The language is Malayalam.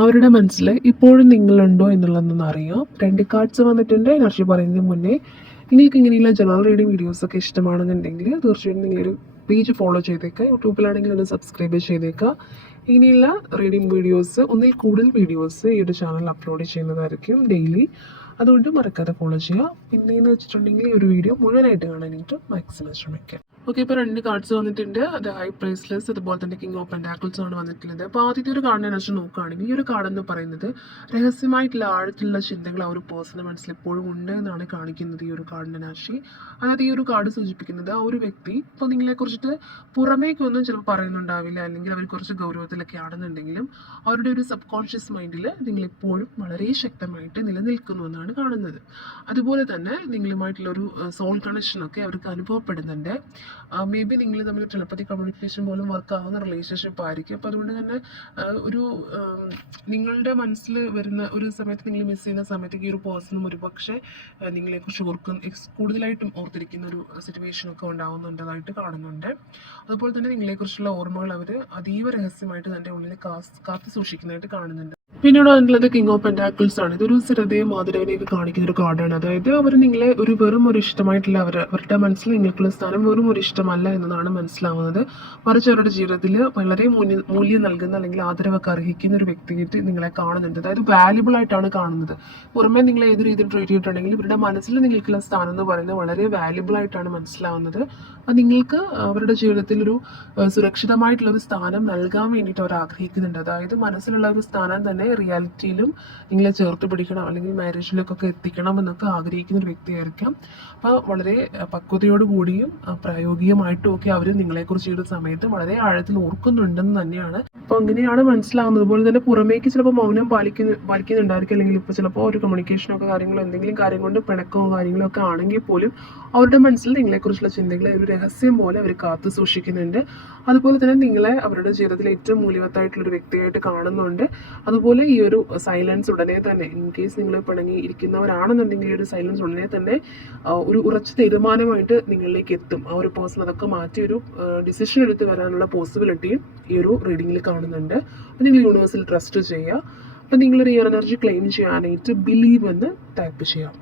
അവരുടെ മനസ്സിൽ ഇപ്പോഴും നിങ്ങളുണ്ടോ എന്നുള്ളതൊന്നും അറിയാം. 2 കാർഡ്സ് വന്നിട്ടുണ്ട്. എനർജി പറയുന്നതിന് മുന്നേ നിങ്ങൾക്ക് ഇങ്ങനെയുള്ള ജനറൽ റീഡിംഗ് വീഡിയോസൊക്കെ ഇഷ്ടമാണെന്നുണ്ടെങ്കിൽ തീർച്ചയായിട്ടും നിങ്ങളൊരു പേജ് ഫോളോ ചെയ്തേക്കുക. യൂട്യൂബിലാണെങ്കിൽ ഒന്ന് സബ്സ്ക്രൈബ് ചെയ്തേക്കുക. ഇങ്ങനെയുള്ള റീഡിംഗ് വീഡിയോസ്, ഒന്നിൽ കൂടുതൽ വീഡിയോസ് ഈ ഒരു ചാനൽ അപ്ലോഡ് ചെയ്യുന്നതായിരിക്കും ഡെയിലി. അതുകൊണ്ട് മറക്കാതെ ഫോളോ ചെയ്യുക. പിന്നെയെന്ന് വെച്ചിട്ടുണ്ടെങ്കിൽ ഈ ഒരു വീഡിയോ മുഴുവനായിട്ട് കാണാനായിട്ട് മാക്സിമം ശ്രമിക്കുക. ഓക്കെ, ഇപ്പോൾ 2 കാർഡ്സ് വന്നിട്ടുണ്ട്. അത് ഹൈ പ്രൈസ്ലെസ്, അതുപോലെ തന്നെ കിങ് ഓഫ് പെന്റാക്കിൾസ് ആണ് വന്നിട്ടുള്ളത്. അപ്പോൾ ആദ്യത്തെ ഒരു കാർഡിനെ വെച്ച് നോക്കുകയാണെങ്കിൽ ഈ ഒരു കാർഡ് എന്ന് പറയുന്നത് രഹസ്യമായിട്ടുള്ള ആഴത്തിലുള്ള ചിന്തകൾ ആ ഒരു പേഴ്സണൽ മനസ്സിൽ എപ്പോഴും ഉണ്ട് എന്നാണ് കാണിക്കുന്നത് ഈ ഒരു കാർഡിൻ്റെ രാശി. അതായത് ഈ ഒരു കാർഡ് സൂചിപ്പിക്കുന്നത് ആ ഒരു വ്യക്തി ഇപ്പോൾ നിങ്ങളെ കുറിച്ചിട്ട് പുറമേക്കൊന്നും ചിലപ്പോൾ പറയുന്നുണ്ടാവില്ല, അല്ലെങ്കിൽ അവർ കുറച്ച് ഗൗരവത്തിലൊക്കെ ആണെന്നുണ്ടെങ്കിലും അവരുടെ ഒരു സബ് കോൺഷ്യസ് മൈൻഡിൽ നിങ്ങളെപ്പോഴും വളരെ ശക്തമായിട്ട് നിലനിൽക്കുന്നു എന്നാണ് കാണുന്നത്. അതുപോലെ തന്നെ നിങ്ങളുമായിട്ടുള്ളൊരു സോൾ കണക്ഷനൊക്കെ അവർക്ക് അനുഭവപ്പെടുന്നുണ്ട്. മേ ബി നിങ്ങൾ തമ്മിൽ ടെലപ്പതി കമ്മ്യൂണിക്കേഷൻ പോലും വർക്ക് ആവുന്ന റിലേഷൻഷിപ്പ് ആയിരിക്കും. അപ്പോൾ അതുകൊണ്ട് തന്നെ ഒരു നിങ്ങളുടെ മനസ്സിൽ വരുന്ന ഒരു സമയത്ത് നിങ്ങൾ മിസ് ചെയ്യുന്ന സമയത്തേക്ക് ഈ ഒരു പേഴ്സണും ഒരു പക്ഷേ നിങ്ങളെക്കുറിച്ച് കൂടുതലായിട്ടും ഓർത്തിരിക്കുന്ന ഒരു സിറ്റുവേഷനൊക്കെ ഉണ്ടാവുന്നുണ്ടതായിട്ട് കാണുന്നുണ്ട്. അതുപോലെ തന്നെ നിങ്ങളെക്കുറിച്ചുള്ള ഓർമ്മകൾ അവർ അതീവ രഹസ്യമായിട്ട് തൻ്റെ ഉള്ളിൽ കാത്തു സൂക്ഷിക്കുന്നതായിട്ട് കാണുന്നുണ്ട്. പിന്നീട് വന്നിട്ടുള്ളത് കിങ് ഓഫ് പെന്റാക്കിൾസ് ആണ്. ഇതൊരു സ്ഥിരതയും ആദരവിനെയൊക്കെ കാണിക്കുന്ന ഒരു കാർഡാണ്. അതായത് അവർ നിങ്ങളെ വെറും ഒരു ഇഷ്ടമായിട്ടില്ല, അവരുടെ മനസ്സിൽ നിങ്ങൾക്കുള്ള സ്ഥാനം വെറും ഒരു ഇഷ്ടമല്ല എന്നതാണ് മനസ്സിലാവുന്നത്. മറിച്ച് അവരുടെ ജീവിതത്തിൽ വളരെ മൂല്യം നൽകുന്ന അല്ലെങ്കിൽ ആദരവൊക്കെ അർഹിക്കുന്ന ഒരു വ്യക്തിയായിട്ട് നിങ്ങളെ കാണുന്നുണ്ട്. അതായത് വാല്യുബിൾ ആയിട്ടാണ് കാണുന്നത്. പുറമെ നിങ്ങളെ ഏത് രീതിയിൽ ട്രീറ്റ് ചെയ്തിട്ടുണ്ടെങ്കിൽ ഇവരുടെ മനസ്സിൽ നിങ്ങൾക്കുള്ള സ്ഥാനം എന്ന് പറയുന്നത് വളരെ വാല്യുബിൾ ആയിട്ടാണ് മനസ്സിലാവുന്നത്. അത് നിങ്ങൾക്ക് അവരുടെ ജീവിതത്തിൽ ഒരു സുരക്ഷിതമായിട്ടുള്ള ഒരു സ്ഥാനം നൽകാൻ വേണ്ടിയിട്ട് അവർ ആഗ്രഹിക്കുന്നുണ്ട്. അതായത് മനസ്സിലുള്ള ഒരു സ്ഥാനം തന്നെ റിയാലിറ്റിയിലും നിങ്ങളെ ചേർത്ത് പിടിക്കണം, അല്ലെങ്കിൽ മാരേജിലേക്കൊക്കെ എത്തിക്കണം എന്നൊക്കെ ആഗ്രഹിക്കുന്ന ഒരു വ്യക്തിയായിരിക്കാം. അപ്പോൾ വളരെ പക്വതയോടുകൂടിയും പ്രായോഗികമായിട്ടും ഒക്കെ അവർ നിങ്ങളെക്കുറിച്ച് ഈ ഒരു സമയത്ത് വളരെ ആഴത്തിൽ ഓർക്കുന്നുണ്ടെന്ന് തന്നെയാണ്. അപ്പോൾ അങ്ങനെയാണ് മനസ്സിലാവുന്നത്. അതുപോലെ തന്നെ പുറമേക്ക് ചിലപ്പോൾ മൗനം പാലിക്കുന്നുണ്ടായിരിക്കും, അല്ലെങ്കിൽ ഇപ്പോൾ ചിലപ്പോൾ ഒരു കമ്മ്യൂണിക്കേഷനൊക്കെ കാര്യങ്ങളോ എന്തെങ്കിലും കാര്യം കൊണ്ട് പിണക്കമോ കാര്യങ്ങളോ ഒക്കെ ആണെങ്കിൽ പോലും അവരുടെ മനസ്സിൽ നിങ്ങളെക്കുറിച്ചുള്ള ചിന്തകളെ ഒരു രഹസ്യം പോലെ അവർ കാത്തു സൂക്ഷിക്കുന്നുണ്ട്. അതുപോലെ തന്നെ നിങ്ങളെ അവരുടെ ജീവിതത്തിൽ ഏറ്റവും മൂല്യവത്തായിട്ടുള്ളൊരു വ്യക്തിയായിട്ട് കാണുന്നുണ്ട്. അതുപോലെ ഈ ഒരു സൈലൻസ് ഉടനെ തന്നെ, ഇൻ കേസ് നിങ്ങൾ പിണങ്ങി ഇരിക്കുന്നവരാണെന്നുണ്ടെങ്കിൽ ഈ ഒരു സൈലൻസ് ഉടനെ തന്നെ ഒരു ഉറച്ച തീരുമാനമായിട്ട് നിങ്ങളിലേക്ക് എത്തും. ആ ഒരു പേഴ്സൺ അതൊക്കെ മാറ്റി ഒരു ഡിസിഷൻ എടുത്ത് വരാനുള്ള പോസിബിലിറ്റിയും ഈ ഒരു റീഡിങ്ങിൽ കാണുന്നുണ്ട്. അപ്പോൾ നിങ്ങൾ യൂണിവേഴ്സിൽ ട്രസ്റ്റ് ചെയ്യുക. അപ്പോൾ നിങ്ങൾ റിയൽ എനർജി ക്ലെയിം ചെയ്യാനായിട്ട് ബിലീവ് എന്ന് ടൈപ്പ് ചെയ്യാം.